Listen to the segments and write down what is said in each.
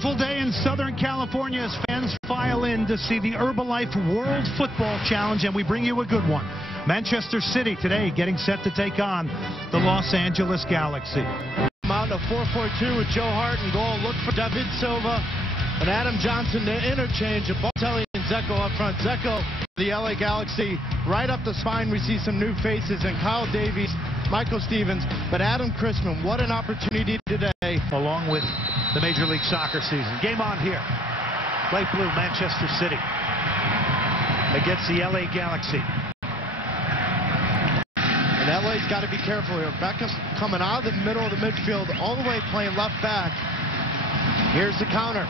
beautiful day in Southern California as fans file in to see the Herbalife World Football Challenge, and we bring you a good one. Manchester City today getting set to take on the Los Angeles Galaxy. Out of 4-4-2 with Joe Hart in goal. Look for David Silva and Adam Johnson to interchange. Balotelli and Dzeko up front. Dzeko, the LA Galaxy, right up the spine. We see some new faces and Kyle Davies, Michael Stevens, but Adam Crispin, what an opportunity today. Along with the Major League Soccer season. Game on here. Light blue, Manchester City against the LA Galaxy. And LA's got to be careful here. Beckham's coming out of the middle of the midfield, all the way playing left back. Here's the counter.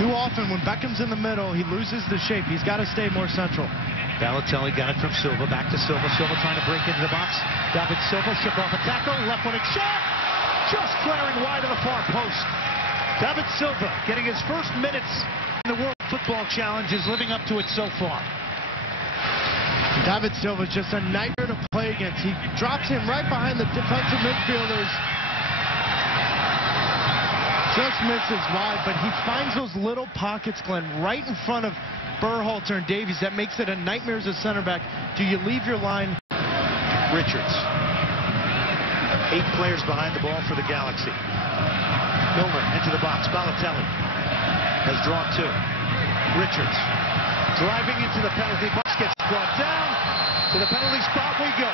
Too often when Beckham's in the middle, he loses the shape. He's got to stay more central. Balotelli got it from Silva, back to Silva. Silva trying to break into the box. David Silva shook off a tackle, left-footed shot, just glaring wide of the far post. David Silva getting his first minutes in the World Football Challenge, is living up to it so far. David Silva is just a nightmare to play against. He drops him right behind the defensive midfielders. Just misses wide, but he finds those little pockets, Glenn, right in front of Berhalter and Davies. That makes it a nightmare as a center back. Do you leave your line? Richards. 8 players behind the ball for the Galaxy. Milner into the box. Balotelli has drawn 2. Richards driving into the penalty box, gets brought down. To the penalty spot we go.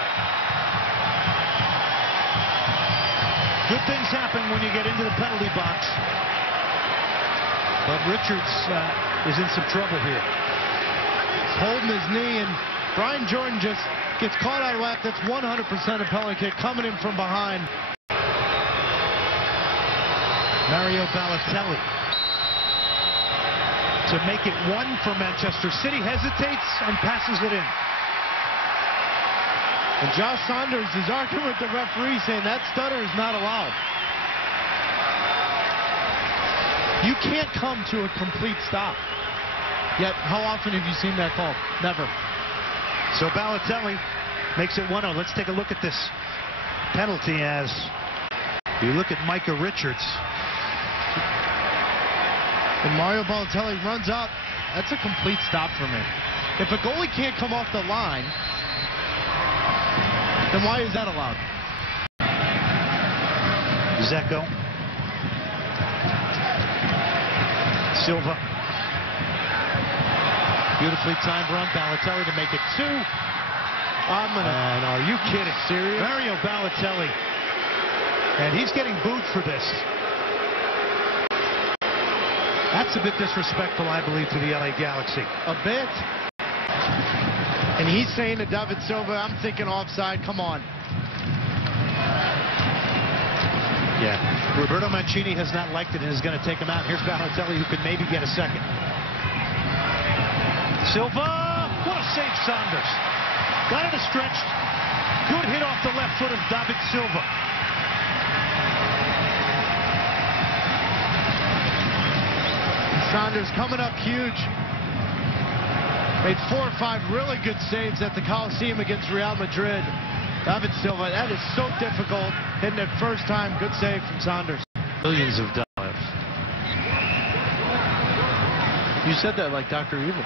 Good things happen when you get into the penalty box. But Richards is in some trouble here. Holding his knee, and Brian Jordan just gets caught out of whack. That's 100% a penalty kick coming in from behind. Mario Balotelli to make it 1 for Manchester City, hesitates and passes it in. And Josh Saunders is arguing with the referee, saying that stutter is not allowed. You can't come to a complete stop. Yet, how often have you seen that call? Never. So Balotelli makes it 1-0. Let's take a look at this penalty as you look at Micah Richards. And Mario Balotelli runs up. That's a complete stop for me. If a goalie can't come off the line, then why is that allowed? Dzeko. Silva. Beautifully timed run. Balotelli to make it 2. And are you kidding? Serious? Mario Balotelli. And he's getting booed for this. That's a bit disrespectful, I believe, to the LA Galaxy. A bit. And he's saying to David Silva, I'm thinking offside, come on. Yeah. Roberto Manchini has not liked it and is going to take him out. Here's Balotelli, who could maybe get a second. Silva, what a save, Saunders. Got it stretched. Good hit off the left foot of David Silva. Saunders coming up huge. Made 4 or 5 really good saves at the Coliseum against Real Madrid. David Silva, that is so difficult. Hitting it first time, good save from Saunders. Millions of dollars. You said that like Dr. Evil.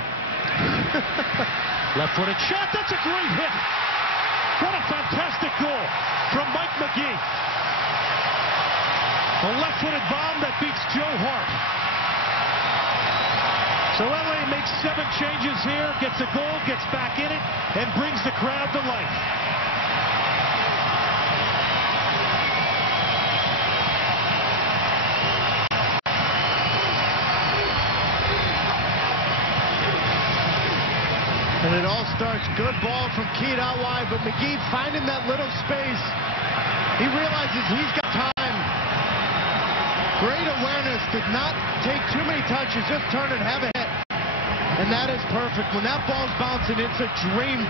Left-footed shot, that's a great hit. What a fantastic goal from Mike McGee. A left-footed bomb that beats Joe Hart. So LA makes 7 changes here, gets a goal, gets back in it, and brings the crowd to life. And it all starts, good ball from Keat out wide, but McGee finding that little space. He realizes he's got time. Great awareness, did not take too many touches, just turn and have a hit. And that is perfect. When that ball's bouncing, it's a dream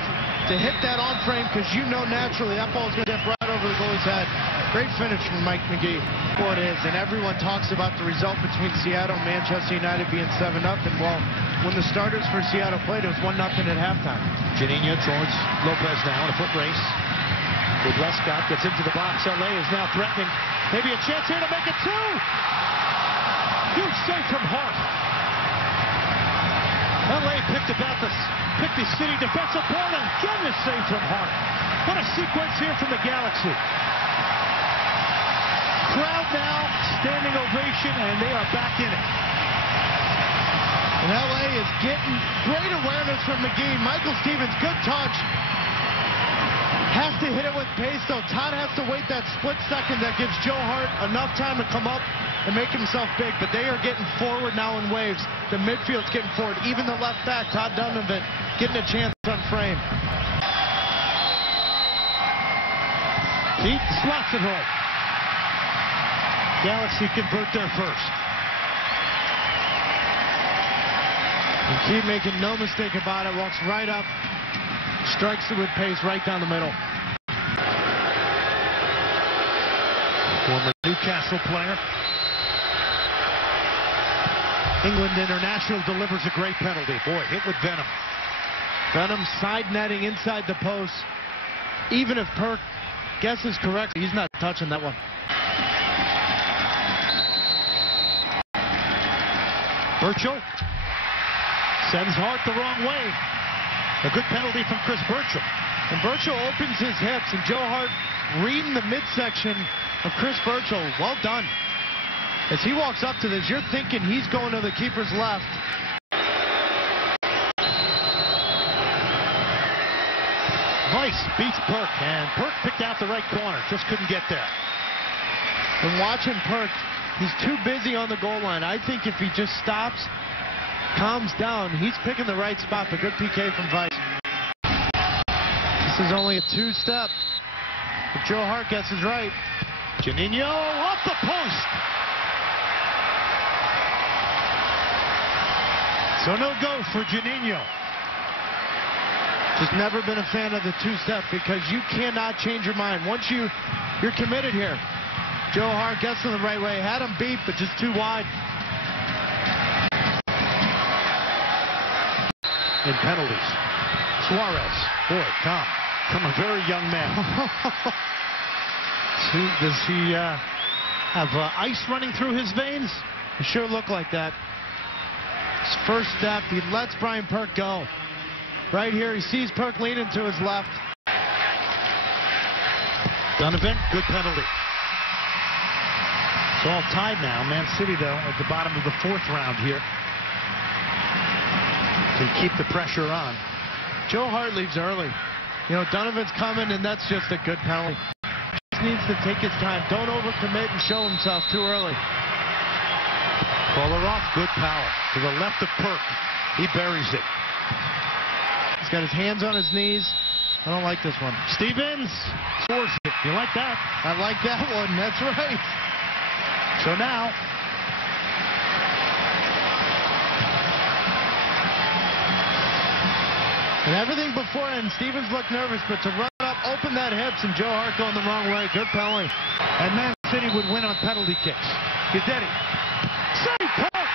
to hit that on frame, because you know naturally that ball's going to dip right over the goalie's head. Great finish from Mike McGee. Well, it is, and everyone talks about the result between Seattle and Manchester United being 7-0. Well, when the starters for Seattle played, it was 1-0 at halftime. Janino towards Lopez now in a foot race. With Westcott, gets into the box. LA is now threatening. Maybe a chance here to make it 2. save from Hart. LA picked the City defensive ball, and again the save from Hart. What a sequence here from the Galaxy. Crowd now, standing ovation, and they are back in it. And LA is getting great awareness from McGee. Michael Stevens, good touch. Has to hit it with pace, though. Todd has to wait that split second that gives Joe Hart enough time to come up and make himself big. But they are getting forward now in waves. The midfield's getting forward. Even the left back, Todd Donovan, getting a chance on frame. Deep slots it home. Galaxy convert their first. And keep making no mistake about it. Walks right up. Strikes it with pace right down the middle. Former Newcastle player. England international delivers a great penalty. Boy, hit with venom. Venom side netting inside the post. Even if Perk guesses correctly, he's not touching that one. Burchell sends Hart the wrong way. A good penalty from Chris Burchell. And Burchell opens his hips, and Joe Hart reading the midsection of Chris Burchell. Well done. As he walks up to this, you're thinking he's going to the keeper's left. Weiss beats Perk, and Perk picked out the right corner. Just couldn't get there. And watching Perk, he's too busy on the goal line. I think if he just stops, calms down, he's picking the right spot. A good PK from Weiss. This is only a two-step. If Joe Hart gets it right. Juninho off the post. So no go for Juninho. Just never been a fan of the two-step because you cannot change your mind. Once you're committed here. Joe Hart gets in the right way. Had him beat, but just too wide. In penalties. Suarez. Boy, Tom, a very young man. Does he have ice running through his veins? It sure looked like that. His first step, he lets Brian Perk go. Right here, he sees Perk leaning to his left. Donovan, good penalty. It's all tied now. Man City, though, at the bottom of the fourth round here. Can keep the pressure on. Joe Hart leaves early. You know, Donovan's coming, and that's just a good penalty. Just needs to take his time. Don't overcommit and show himself too early. Caller off, good power. To the left of Perk. He buries it. He's got his hands on his knees. I don't like this one. Stevens scores it. You like that? I like that one. That's right. So now, and everything before, and Stevens looked nervous, but to run up, open that hips, and Joe Hart going the wrong way. Good penalty. And Man City would win on penalty kicks. Guidetti. Save Perk.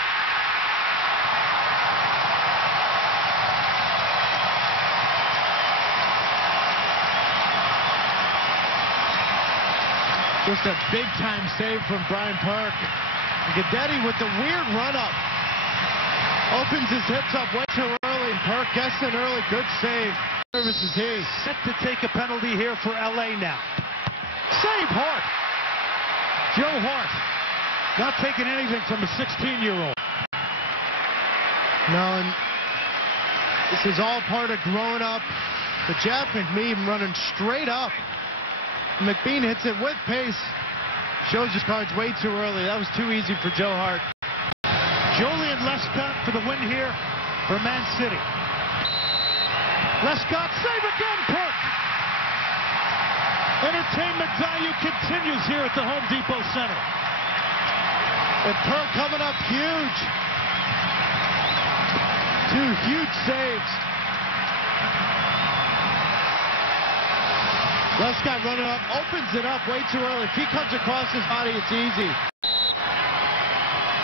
Just a big-time save from Brian Perk. Guidetti with the weird run-up. Opens his hips up way too early. Perk gets in early. Good save. Nervous is he. Set to take a penalty here for LA now. Save Hart. Joe Hart. Not taking anything from a 16-year-old. No, and this is all part of growing up. But Jeff McMean running straight up. McBean hits it with pace. Shows his cards way too early. That was too easy for Joe Hart. Julian Lescott for the win here for Man City. Lescott, save again, Perk. Entertainment value continues here at the Home Depot Center. And Perk coming up huge. Two huge saves. Lescott running up, opens it up way too early. If he comes across his body, it's easy.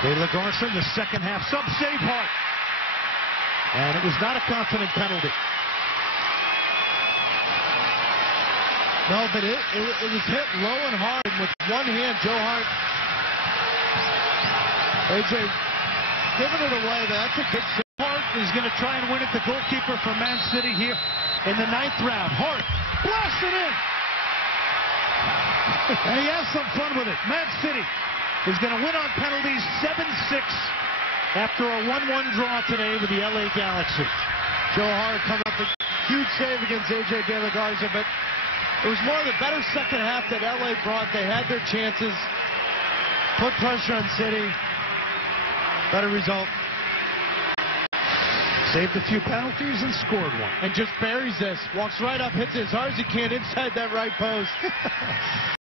De La Garza in the second half. Save Hart. And it was not a confident penalty. No, but it was hit low and hard. And with one hand, Joe Hart. AJ giving it away. That's a good shot. Hart is going to try and win it. The goalkeeper for Man City here in the 9th round. Hart blasts it in. And he has some fun with it. Man City is going to win on penalties 7-6 after a 1-1 draw today with the LA Galaxy. Joe Hart coming up with a huge save against A.J. De La Garza, but it was more of the better second half that LA brought. They had their chances, put pressure on City. Better result. Saved a few penalties and scored one. And just buries this. Walks right up, hits it as hard as he can inside that right post.